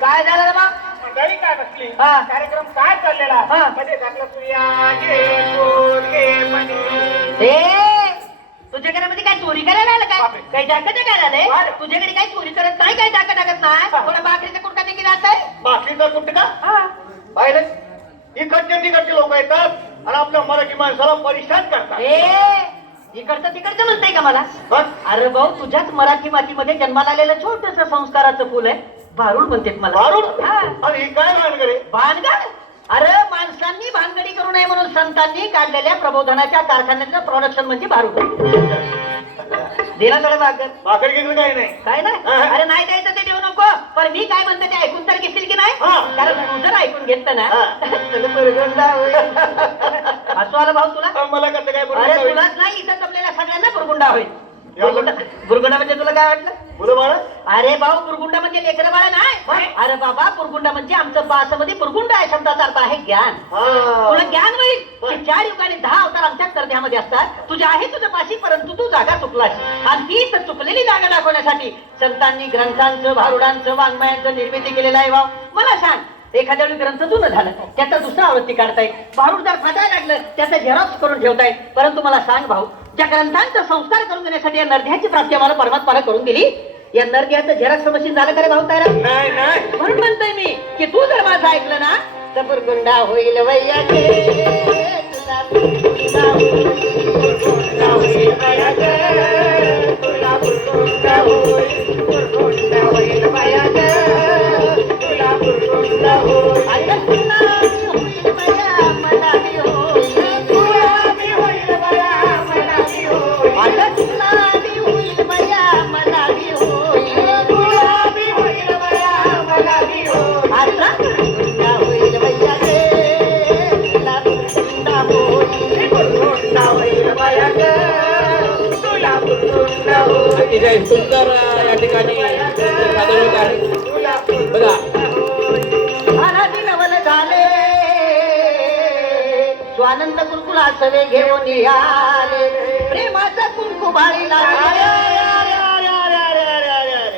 काय झालं रे बा? मंडळी काय बसली? हा. कार्यक्रम काय चाललेला? हा. मध्ये घातलं सूर्याचे पोरगे मनी. तुझ्याकडे मध्ये काय चोरी करायला आलं काय? बापरे. काही जाकट काय आलंय? बरं. तुझ्याकडे काही चोरी करत नाही, काय जाकट टाकत नाही. हा. थोडा भाकरीचा कुडका देखील आणताय? बाकीचं कुठं का? पाहिलं? इकडचे तिकडचे लोक येतात आणि आपल्या मराठी माणसाला परेशान करतात. इकडचं तिकडचं म्हणताय का मला? बस. अरे भाऊ, तुझ्याच मराठी मातीमध्ये जन्माला आलेलं छोटस संस्काराचं फुल आहे. भारूड म्हणतात मला. भारूड? हा. अरे ही काय भानगड? भानगड? अरे माणसांनी भानगडी करू नये म्हणून संतांनी काढलेल्या प्रबोधनाच्या कारखान्यातलं प्रोडक्शन म्हणजे भारूड. दिला भाकर भाकर घेतलं काही नाही. काय नाही? हा. अरे नाही द्यायचं ते देऊ नको, पण मी काय म्हणते ते ऐकून तर घेतील की नाही? हा. कारण तू जर ऐकून घेतलं ना हा. तुला पुरगुंडा होईल. हसू आलं भाऊ तुला? मला कसं काय अरे बरोबर? तुलाच नाही, इथं जमलेल्या सगळ्यांना बुरगुंडा होईल. एवढं? बुरगुंडा म्हणजे तुला काय वाटलं? मुलं बाळा? अरे भाऊ, बुरगुंडा म्हणजे लेकरं बाळा नाही. अरे बाबा, बुरगुंडा म्हणजे आमचं बासमध्ये बुरगुंड आहे शब्दाचा अर्थ आहे ज्ञान. तुला ज्ञान होईल की 4 युगाने 10 अवतार आमच्या करण्यामध्ये असतात. तुझ्या आहे तुझं पाशी, परंतु तू जागा चुकलास आणि तीच चुकलेली जागा दाखवण्यासाठी संतांनी ग्रंथांचं, भारुडांचं, वाङ्मयांचं निर्मिती केलेलं आहे. भाऊ मला सांग, एखाद्या वेळी ग्रंथ जुनं झालं, त्याचा दुसरा आवृत्ती काढताय, भारूड जर फाटायला लागलं त्याचं झेरॉक्स करून ठेवताय. परंतु मला सांग भाऊ, ज्या ग्रंथांचा संस्कार करून देण्यासाठी या नरध्याची प्राप्ती आम्हाला परमात्माला करून दिली, या नरध्याचं झेरॉक्स मशीन झालं का रे भाऊ तयार? नाही नाही. म्हणून म्हणतोय मी की तू जर माझं ऐकलं ना तर बुरगुंडा होईल वैयाचे, तुला बुरगुंडा होईल, बुरगुंडा होईल वैयाचे, तुला बुरगुंडा होईल, बुरगुंडा होईल वैयाचे, तुला बुरगुंडा होईल. आता तुला होईल वया, मला बी होईल, तुला बी होईल वया, मला बी होईल. आता तुला बी होईल वया, मला बी होईल, तुला बी होईल वया, मला बी होईल. आता बुरगुंडा होईल वैयाचे, तुला बुरगुंडा होईल, बुरगुंडा होईल वयाचे, तुला बुरगुंडा होईल. अतिशय सुंदर या ठिकाणी सादर आहे. बघा, नवल झाले स्वानंद कुंकुला सवे घेऊन निघाले, प्रेमाचा कुंकू भाळीला.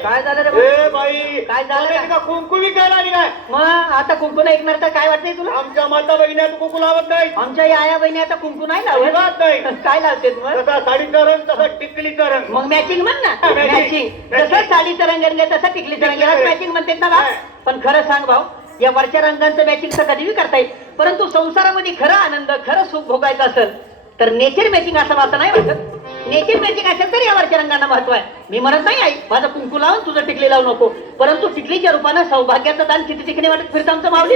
काय झालं रे भाऊ? ए बाई, काय झालं? तुला का कुंकू विकायला आली काय? मग आता कुंकू नाही ऐकणार तर काय वाटतंय तुला? आमच्या माता बहिणी कुंकू लावत नाही. आमच्या आया बहिणी आता कुंकू नाही अजिबात लावत नाही. काय लावते मग? जसा साडीचा रंग तसा टिकलीचा रंग. मग मॅचिंग म्हण ना. हा, matching. मॅचिंग जसं साडीचं रंग रंग तसं टिकलीचं रंग यालाच मॅचिंग म्हणतात ना बा. हा. पण खरं सांग भाऊ, या वरच्या रंगांचं मॅचिंग तर कधीही करता येईल, परंतु संसारामध्ये खरं आनंद, खरं सुख भोगायचं असेल तर नेचर मॅचिंग असं असं नाही वाटत. नेचर मॅचिंग असेल तर या वरच्या रंगांना महत्व आहे. मी म्हणत नाही आई माझं कुंकू लावून तुझं टिकली लावू नको, परंतु टिकलीच्या रूपानं सौभाग्याचं दान किती ठिकाणी वाटत फिरतं आमचं माऊली.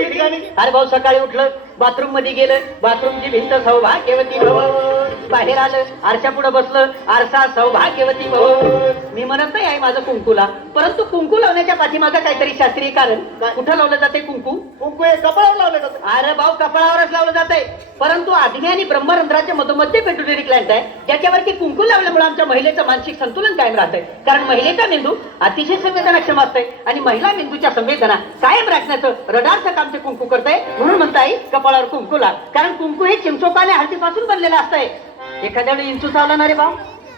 अरे भाऊ, सकाळी उठलं, बाथरूम मध्ये गेलं, बाथरूमची भिंत सौभाग्यवती भव, बाहेर आलं, आरशा पुढे बसलं, आरसा सौभाग्यवती भव. मी म्हणत नाही आई माझं कुंकूला, परंतु कुंकू लावण्याच्या पाठीमागं काहीतरी शास्त्रीय कारण. कुठं लावलं जाते कुंकू? कुंकू हे कपाळावर लावलं जातं. अरे भाऊ, कपाळावरच लावलं जातंय, परंतु आग्नेय आणि ब्रह्मरंध्राच्या मधोमध्य पेट्युटरी ग्लँड आहे, ज्याच्यावरती कुंकू लावल्यामुळे आमच्या महिलेचं मानसिक संतुलन कायम राहतंय. कारण महिलेचा मेंदू अतिशय संवेदनाक्षम असतंय आणि महिला मेंदूच्या संवेदना कायम राखण्याचं रडारचं काम ते कुंकू करतंय. म्हणून म्हणताय कपाळावर कुंकू लाव, कारण कुंकू हे चिंचोका आणि हळदीपासून बनलेलं असतंय. एखाद्या वेळी इंचू चावला ना रे भाऊ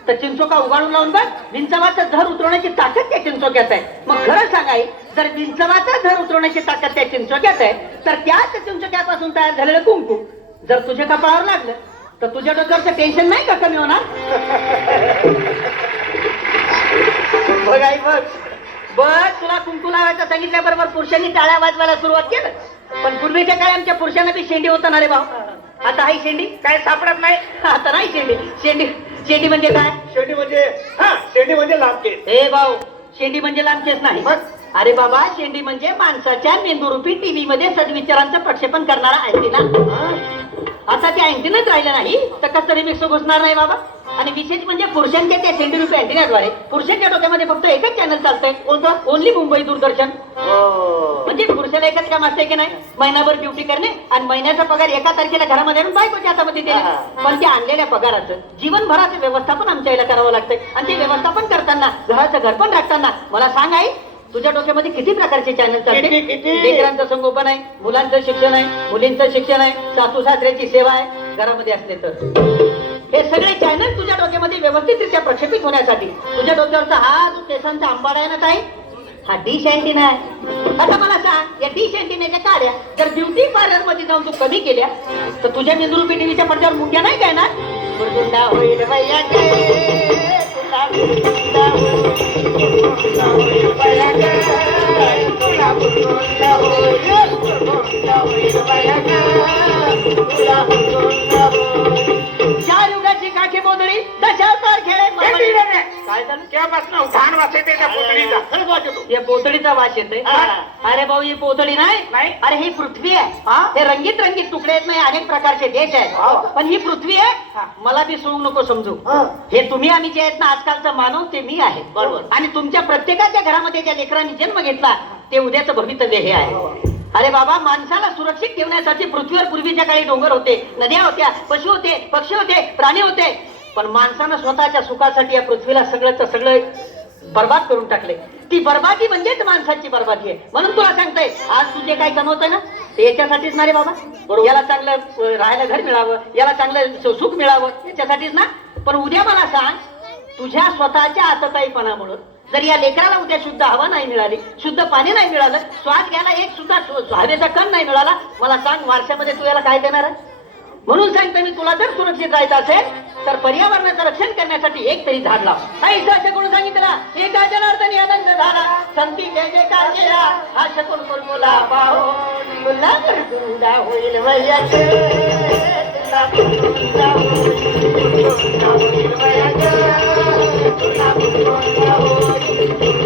तर चिंचोका उगाळून लावून बघ, विंचवाचं झर उतरवण्याची ताकद त्या चिंचोक्यात आहे. मग खरं सांगाय, जर विंचवाचा झर उतरवण्याची ताकद त्या चिंचोक्यात आहे तर त्याच चिंचोक्यापासून तयार झालेलं कुंकू जर तुझ्या कपाळावर लागलं तर तुझ्या डोक्यावरचं टेन्शन नाही का कमी होणार? बघ आई बघ बघ, तुला कुंकू लावायचं सांगितल्याबरोबर पुरुषांनी टाळ्या वाजवायला सुरुवात केलं. पण पूर्वीच्या काळी आमच्या पुरुषांना बी शेंडी होता ना रे भाऊ. आता हाय शेंडी काय सापडत नाही. आता नाही शेंडी. शेंडी शेंडी म्हणजे काय? शेंडी म्हणजे शेंडी म्हणजे लांब केस. ए भाऊ, शेंडी म्हणजे लांब केस नाही. अरे बाबा, शेंडी म्हणजे माणसाच्या मेंदूरूपी टीव्ही मध्ये सद्विचारांचं प्रक्षेपण करणारा अँटिना. आता ते अँटिनाच राहिलं नाही तर कसं तरी मिक्स घुसणार नाही बाबा. आणि विशेष म्हणजे पुरुषांच्या त्या शेंडी रूपी अँटिनाद्वारे पुरुषांच्या डोक्यामध्ये फक्त एकच चॅनल चालतंय. कोणतं? ओनली मुंबई दूरदर्शन. म्हणजे पुरुषाला एकच काम असतंय की नाही, महिनाभर ड्युटी करणे आणि महिन्याचा पगार एका तारखेला घरामध्ये आणून बायकोच्या हातामध्ये देणे. पण त्या आणलेल्या पगाराचं जीवनभराचं व्यवस्थापन आमच्या याला करावं लागतंय. आणि ते व्यवस्थापन करताना घराचं घर पण राखताना मला सांग आई, तुझ्या डोक्यामध्ये किती प्रकारचे चॅनल चालते? लेकरांचं संगोपन आहे, मुलांचं शिक्षण आहे, मुलींचं शिक्षण आहे, सासू सासऱ्याची सेवा आहे घरामध्ये असले तर. हे सगळे चॅनल तुझ्या डोक्यामध्ये व्यवस्थितरित्या प्रक्षेपित होण्यासाठी तुझ्या डोक्यावरचा हा जो केसांचा आंबाडा आहे ना ताई, हा डिश अँटिना आहे. आता मला सांग, या डिश अँटिनाच्या काड्या जर ब्युटी पार्लर मध्ये जाऊन तू कमी केल्या तर तुझ्या मेंदुरूपी टीव्हीच्या पडद्यावर मुंग्या नाही काय ना? गुरगुंडा होईल वैया गे, तुला गुरगुंडा होईल वैया गे, तुला गुरगुंडा होईल वैया गे, तुला गुरगुंडा होईल. चार युगाची काठी बोदळी दशावतार खेळे. काय झालं? तेव्हापासून घाण वास येते त्या पुतळीचा. खरंच वाटतो. या पोतळीचा वास येतोय. अरे भाऊ, ही पोतळी नाही, अरे ही पृथ्वी आहे. हे रंगीत रंगीत तुकडे आहेत, नाही अनेक प्रकारचे देश आहेत, पण ही पृथ्वी आहे. मला बी सोडू नको समजू. हे तुम्ही आम्ही जे आहेत ना आजकालचा मानव, ते मी आहे. बरोबर. आणि तुमच्या प्रत्येकाच्या घरामध्ये ज्या लेकरांनी जन्म घेतला ते उद्याचं भवितव्य हे आहे. अरे बाबा, माणसाला सुरक्षित ठेवण्यासाठी पृथ्वीवर पूर्वीच्या काळी डोंगर होते, नद्या होत्या, पशु होते, पक्षी होते, प्राणी होते. पण माणसानं स्वतःच्या सुखासाठी या पृथ्वीला सगळं बर्बाद करून टाकले. ती बर्बादी म्हणजेच माणसाची बर्बादी आहे. म्हणून तुला सांगताय, आज तुझे काय कमवतोय ना ते याच्यासाठीच ना रे बाबा. याला चांगलं राहायला घर मिळावं, याला चांगलं सुख मिळावं, याच्यासाठीच ना. पण उद्या मला सांग, तुझ्या स्वतःच्या आतताईपणामुळे जर या लेकराला उद्या शुद्ध हवा नाही मिळाली, शुद्ध पाणी नाही मिळालं, श्वास घ्यायला एक सुद्धा हवेचा कण नाही मिळाला, मला सांग वारशामध्ये तू याला काय देणार आहे? म्हणून सांगतो मी, तुला जर सुरक्षित राहायचं असेल तर पर्यावरणाचं रक्षण करण्यासाठी एक तरी झाड लाव. काही असं कोण सांगितलं? एका जनार्दनी आनंद झाला, संती जय जयकार केला, हा शकून बोला पाहो, पुन्हा गुरगुंडा होईल वैया गे, तुला गुरगुंडा होईल वैया गे, तुला गुरगुंडा होईल.